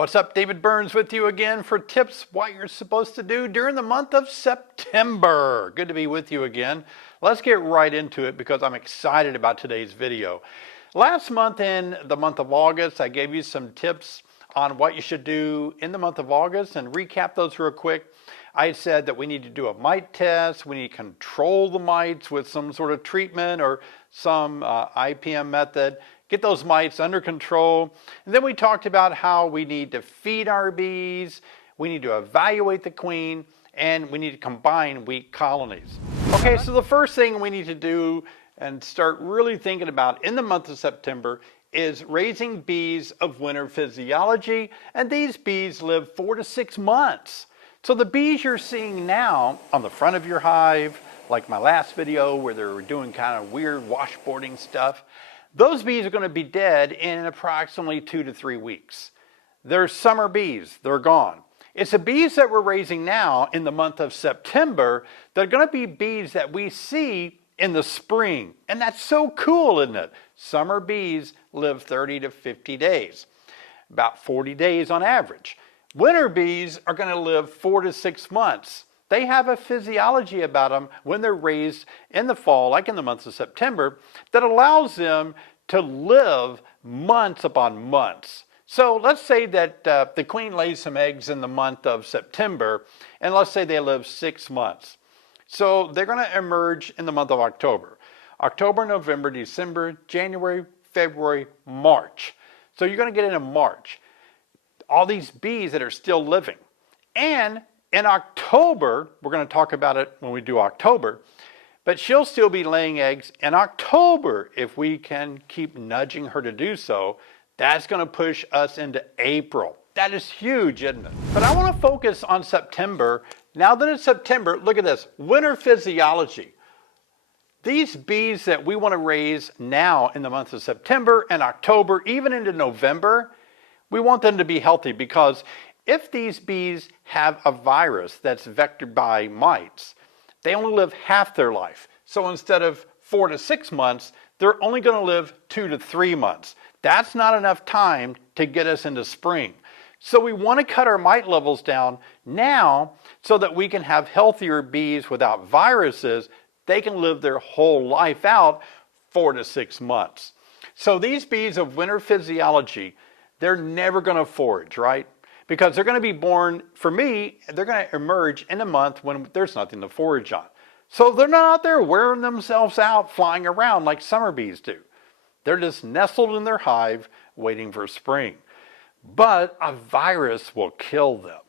What's up, David Burns with you again for tips what you're supposed to do during the month of September. Good to be with you again. Let's get right into it because I'm excited about today's video. Last month in the month of August, I gave you some tips on what you should do in the month of August and recap those real quick. I said that we need to do a mite test, we need to control the mites with some sort of treatment or some IPM method, get those mites under control. And then we talked about how we need to feed our bees, we need to evaluate the queen, and we need to combine weak colonies. Okay, so the first thing we need to do and start really thinking about in the month of September is raising bees of winter physiology, and these bees live 4 to 6 months. So the bees you're seeing now on the front of your hive, like my last video where they were doing kind of weird washboarding stuff, those bees are going to be dead in approximately 2 to 3 weeks. They're summer bees, they're gone. It's the bees that we're raising now in the month of September that are going to be bees that we see in the spring. And that's so cool, isn't it? Summer bees live 30 to 50 days, about 40 days on average. Winter bees are going to live 4 to 6 months. They have a physiology about them when they're raised in the fall, like in the month of September, that allows them to live months upon months. So let's say that the queen lays some eggs in the month of September, and let's say they live 6 months. So they're going to emerge in the month of October. October, November, December, January, February, March. So you're going to get into March. All these bees that are still living. And in October, we're going to talk about it when we do October, but she'll still be laying eggs in October if we can keep nudging her to do so. That's going to push us into April. That is huge, isn't it? But I want to focus on September. Now that it's September, look at this, winter physiology. These bees that we want to raise now in the month of September and October, even into November, we want them to be healthy because if these bees have a virus that's vectored by mites, they only live half their life. So instead of 4 to 6 months, they're only going to live 2 to 3 months. That's not enough time to get us into spring. So we want to cut our mite levels down now so that we can have healthier bees without viruses. They can live their whole life out 4 to 6 months. So these bees of winter physiology, they're never going to forage, right? Because they're going to be born, for me, they're going to emerge in a month when there's nothing to forage on. So they're not out there wearing themselves out, flying around like summer bees do. They're just nestled in their hive, waiting for spring. But a virus will kill them.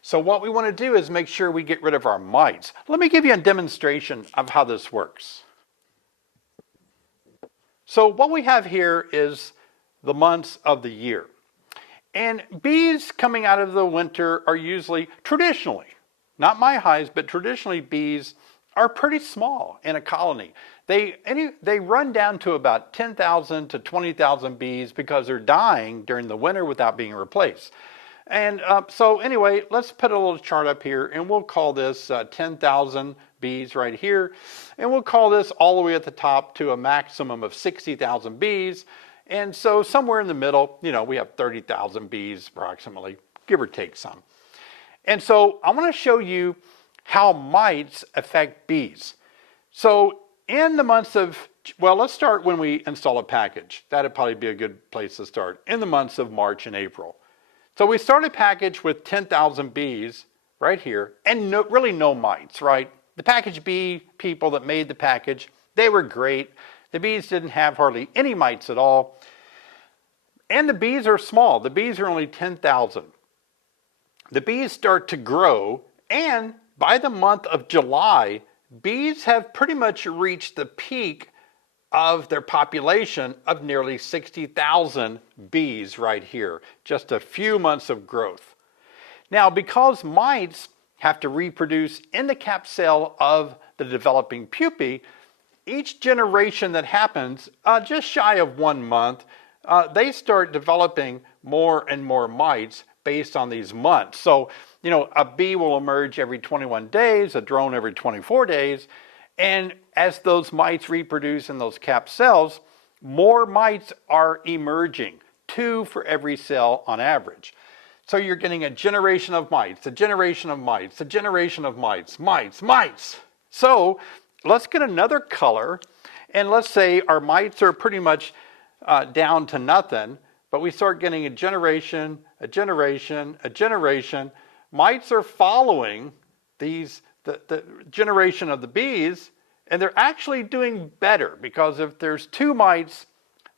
So what we want to do is make sure we get rid of our mites. Let me give you a demonstration of how this works. So what we have here is the months of the year. And bees coming out of the winter are usually, traditionally, not my hives, but traditionally bees are pretty small in a colony. They run down to about 10,000 to 20,000 bees because they're dying during the winter without being replaced. And so anyway, let's put a little chart up here and we'll call this 10,000 bees right here. And we'll call this all the way at the top to a maximum of 60,000 bees. And so somewhere in the middle, we have 30,000 bees approximately, give or take some. And so I want to show you how mites affect bees. So in the months of, well, let's start when we install a package. That'd probably be a good place to start, in the months of March and April. So we start a package with 10,000 bees right here, and really no mites, right? The package bee people that made the package, they were great. The bees didn't have hardly any mites at all. And the bees are small. The bees are only 10,000. The bees start to grow, and by the month of July, bees have pretty much reached the peak of their population of nearly 60,000 bees right here. Just a few months of growth. Now, because mites have to reproduce in the cap cell of the developing pupae, each generation that happens, just shy of 1 month, they start developing more and more mites based on these months. So, a bee will emerge every 21 days, a drone every 24 days, and as those mites reproduce in those cap cells, more mites are emerging, 2 for every cell on average. So you're getting a generation of mites, a generation of mites, a generation of mites, mites. So let's get another color, and let's say our mites are pretty much down to nothing, but we start getting a generation, a generation, a generation. Mites are following the generation of the bees, and they're actually doing better, because if there's 2 mites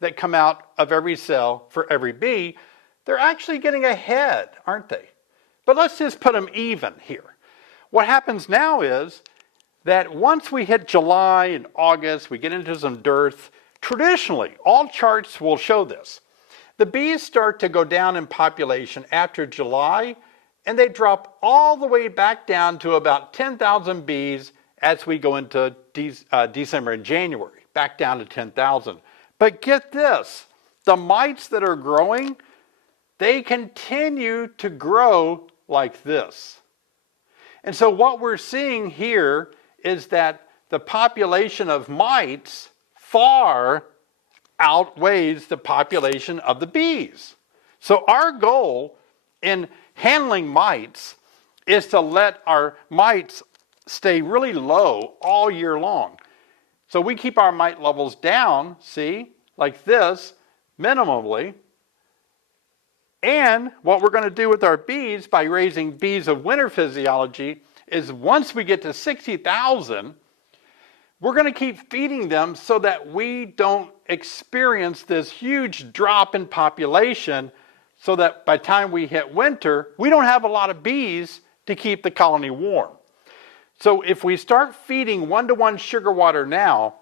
that come out of every cell for every bee, they're actually getting ahead, aren't they? But let's just put them even here. What happens now is that once we hit July and August, we get into some dearth. Traditionally, all charts will show this. The bees start to go down in population after July, and they drop all the way back down to about 10,000 bees as we go into December and January, back down to 10,000. But get this, the mites that are growing, they continue to grow like this. And so what we're seeing here is that the population of mites far outweighs the population of the bees. So our goal in handling mites is to let our mites stay really low all year long. So we keep our mite levels down, see, like this, minimally. And what we're going to do with our bees by raising bees of winter physiology is once we get to 60,000, we're going to keep feeding them so that we don't experience this huge drop in population, so that by the time we hit winter, we don't have a lot of bees to keep the colony warm. So if we start feeding 1-to-1 sugar water now,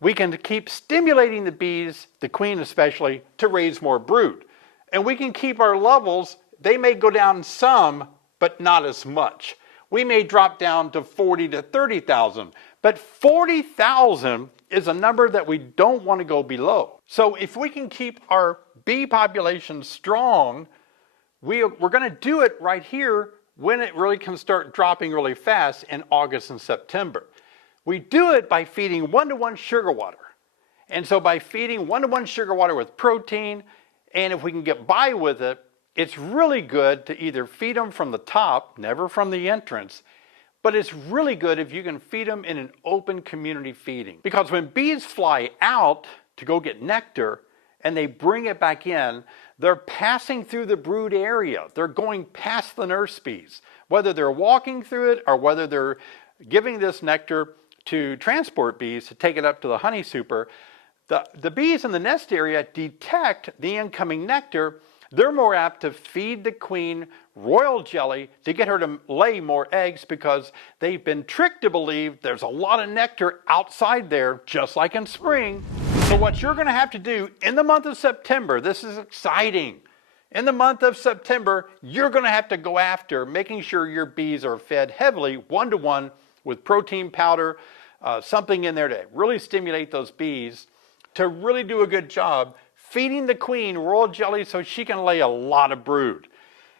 we can keep stimulating the bees, the queen especially, to raise more brood. And we can keep our levels, they may go down some, but not as much. We may drop down to 40 to 30,000, but 40,000 is a number that we don't want to go below. So if we can keep our bee population strong, we're going to do it right here when it really can start dropping really fast in August and September. We do it by feeding 1-to-1 sugar water. And so by feeding 1-to-1 sugar water with protein, and if we can get by with it, it's really good to either feed them from the top, never from the entrance, but it's really good if you can feed them in an open community feeding. Because when bees fly out to go get nectar and they bring it back in, they're passing through the brood area. They're going past the nurse bees. Whether they're walking through it or whether they're giving this nectar to transport bees to take it up to the honey super, the bees in the nest area detect the incoming nectar. They're more apt to feed the queen royal jelly to get her to lay more eggs, because they've been tricked to believe there's a lot of nectar outside there, just like in spring. So what you're going to have to do in the month of September, this is exciting. In the month of September, you're going to have to go after making sure your bees are fed heavily 1-to-1 with protein powder, something in there to really stimulate those bees, to really do a good job feeding the queen royal jelly so she can lay a lot of brood.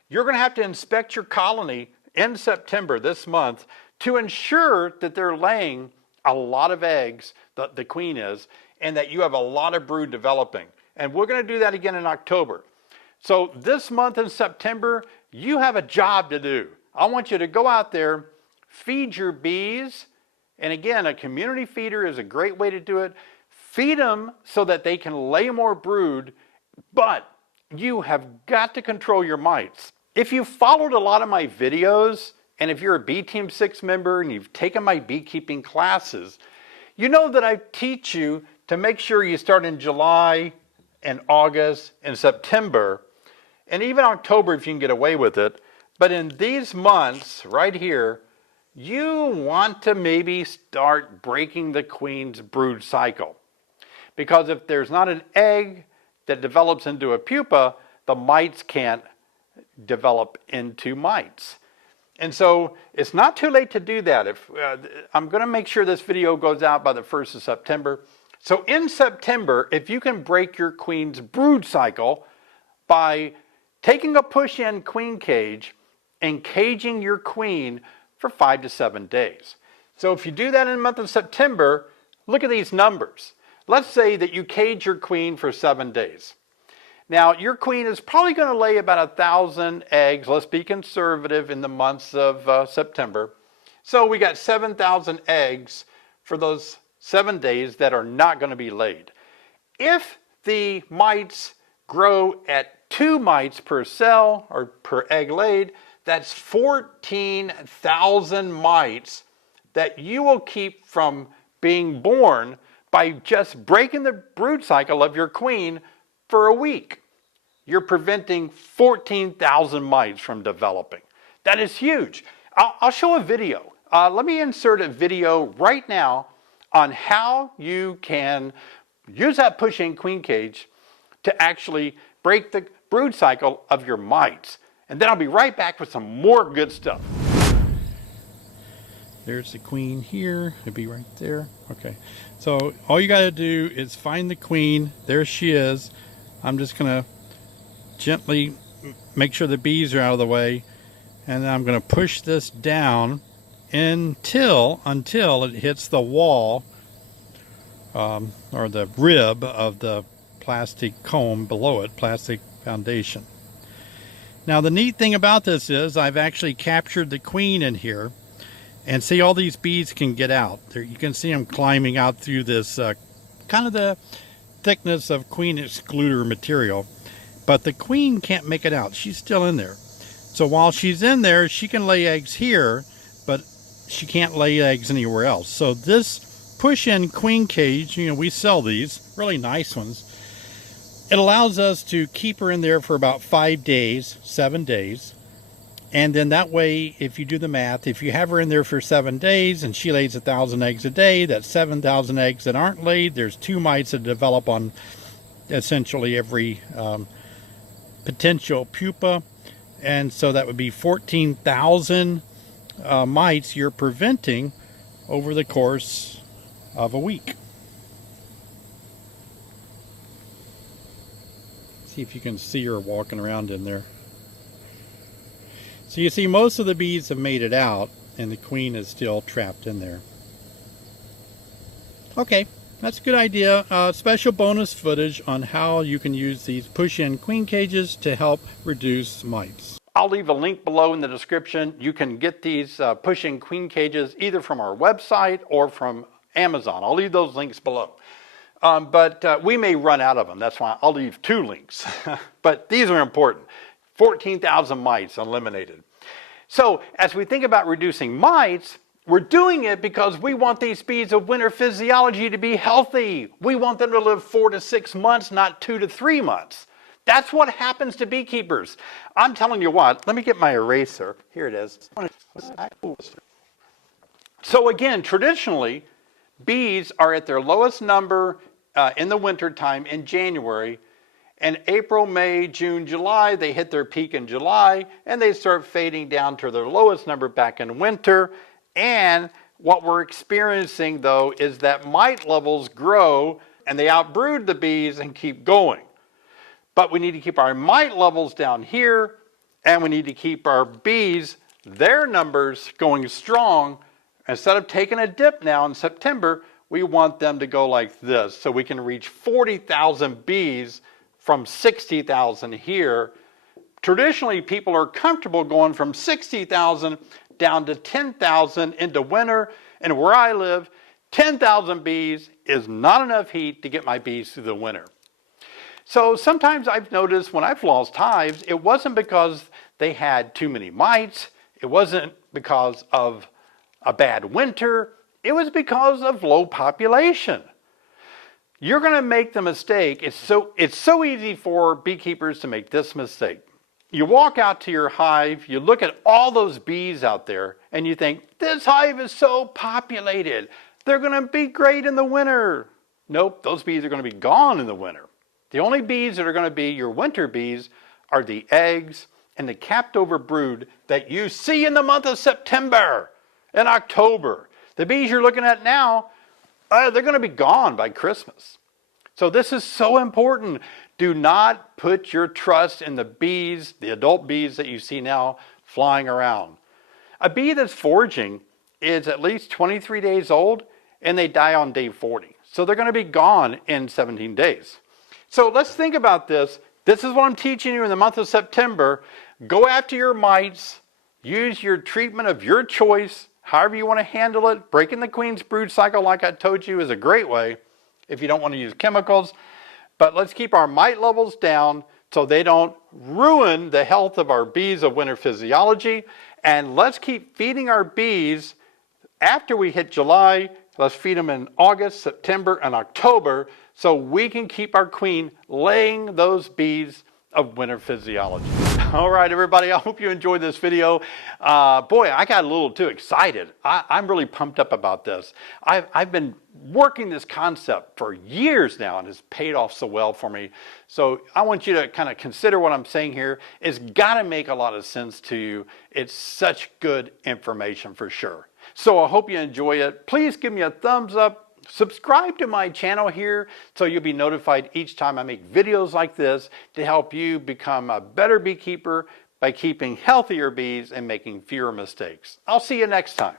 You're going to have to inspect your colony in September, this month, to ensure that they're laying a lot of eggs, the queen is, and that you have a lot of brood developing. And we're going to do that again in October. So this month in September, you have a job to do. I want you to go out there, feed your bees, and again, a community feeder is a great way to do it. Feed them so that they can lay more brood, but you have got to control your mites. If you followed a lot of my videos, and if you're a Bee Team 6 member and you've taken my beekeeping classes, you know that I teach you to make sure you start in July and August and September, and even October if you can get away with it. But in these months right here, you want to maybe start breaking the queen's brood cycle. Because if there's not an egg that develops into a pupa, the mites can't develop into mites. And so it's not too late to do that. I'm going to make sure this video goes out by the 1st of September. So in September, if you can break your queen's brood cycle by taking a push-in queen cage and caging your queen for 5 to 7 days. So if you do that in the month of September, look at these numbers. Let's say that you cage your queen for 7 days. Now, your queen is probably going to lay about 1,000 eggs. Let's be conservative in the months of September. So we got 7,000 eggs for those 7 days that are not going to be laid. If the mites grow at 2 mites per cell or per egg laid, that's 14,000 mites that you will keep from being born by just breaking the brood cycle of your queen for a week. You're preventing 14,000 mites from developing. That is huge. I'll show a video. Let me insert a video right now on how you can use that push-in queen cage to actually break the brood cycle of your mites. And then I'll be right back with some more good stuff. There's the queen here. It'll be right there. Okay. So all you got to do is find the queen. There she is. I'm just going to gently make sure the bees are out of the way. And then I'm going to push this down until it hits the wall or the rib of the plastic comb below it, plastic foundation. Now the neat thing about this is I've actually captured the queen in here, and see, all these bees can get out. There, you can see them climbing out through this kind of the thickness of queen excluder material, but the queen can't make it out. She's still in there. So while she's in there, she can lay eggs here, but she can't lay eggs anywhere else. So this push-in queen cage, you know, we sell these, really nice ones. It allows us to keep her in there for about 5 days, 7 days. And then that way, if you do the math, if you have her in there for 7 days and she lays 1,000 eggs a day, that's 7,000 eggs that aren't laid. There's 2 mites that develop on essentially every potential pupa. And so that would be 14,000 mites you're preventing over the course of a week. See if you can see her walking around in there. So you see, most of the bees have made it out and the queen is still trapped in there. Okay, that's a good idea. Special bonus footage on how you can use these push-in queen cages to help reduce mites. I'll leave a link below in the description. You can get these push-in queen cages either from our website or from Amazon. I'll leave those links below. But we may run out of them. That's why I'll leave 2 links. But these are important. 14,000 mites eliminated. So as we think about reducing mites, we're doing it because we want these bees of winter physiology to be healthy. We want them to live 4 to 6 months, not 2 to 3 months. That's what happens to beekeepers. I'm telling you what, let me get my eraser. Here it is. So again, traditionally, bees are at their lowest number in the winter time in January. And April, May, June, July, they hit their peak in July, and they start fading down to their lowest number back in winter. And what we're experiencing, though, is that mite levels grow, and they outbrood the bees and keep going. But we need to keep our mite levels down here, and we need to keep our bees, their numbers, going strong. Instead of taking a dip now in September, we want them to go like this, so we can reach 40,000 bees from 60,000 here. Traditionally, people are comfortable going from 60,000 down to 10,000 into winter. And where I live, 10,000 bees is not enough heat to get my bees through the winter. So sometimes I've noticed when I've lost hives, it wasn't because they had too many mites. It wasn't because of a bad winter. It was because of low population. You're going to make the mistake. It's so easy for beekeepers to make this mistake. You walk out to your hive, you look at all those bees out there, and you think, this hive is so populated. They're going to be great in the winter. Nope, those bees are going to be gone in the winter. The only bees that are going to be your winter bees are the eggs and the capped over brood that you see in the month of September and October. The bees you're looking at now, they're going to be gone by Christmas. So this is so important. Do not put your trust in the bees, the adult bees that you see now flying around. A bee that's foraging is at least 23 days old, and they die on day 40. So they're going to be gone in 17 days. So let's think about this. This is what I'm teaching you in the month of September. Go after your mites. Use your treatment of your choice, however you want to handle it. Breaking the queen's brood cycle, like I told you, is a great way if you don't want to use chemicals. But let's keep our mite levels down so they don't ruin the health of our bees of winter physiology. And let's keep feeding our bees after we hit July. Let's feed them in August, September, and October so we can keep our queen laying those bees of winter physiology. All right, everybody, I hope you enjoyed this video. Boy, I got a little too excited. I'm really pumped up about this. I've been working this concept for years now, and it's paid off so well for me. So I want you to kind of consider what I'm saying here. It's got to make a lot of sense to you. It's such good information for sure. So I hope you enjoy it. Please give me a thumbs up. Subscribe to my channel here so you'll be notified each time I make videos like this to help you become a better beekeeper by keeping healthier bees and making fewer mistakes. I'll see you next time.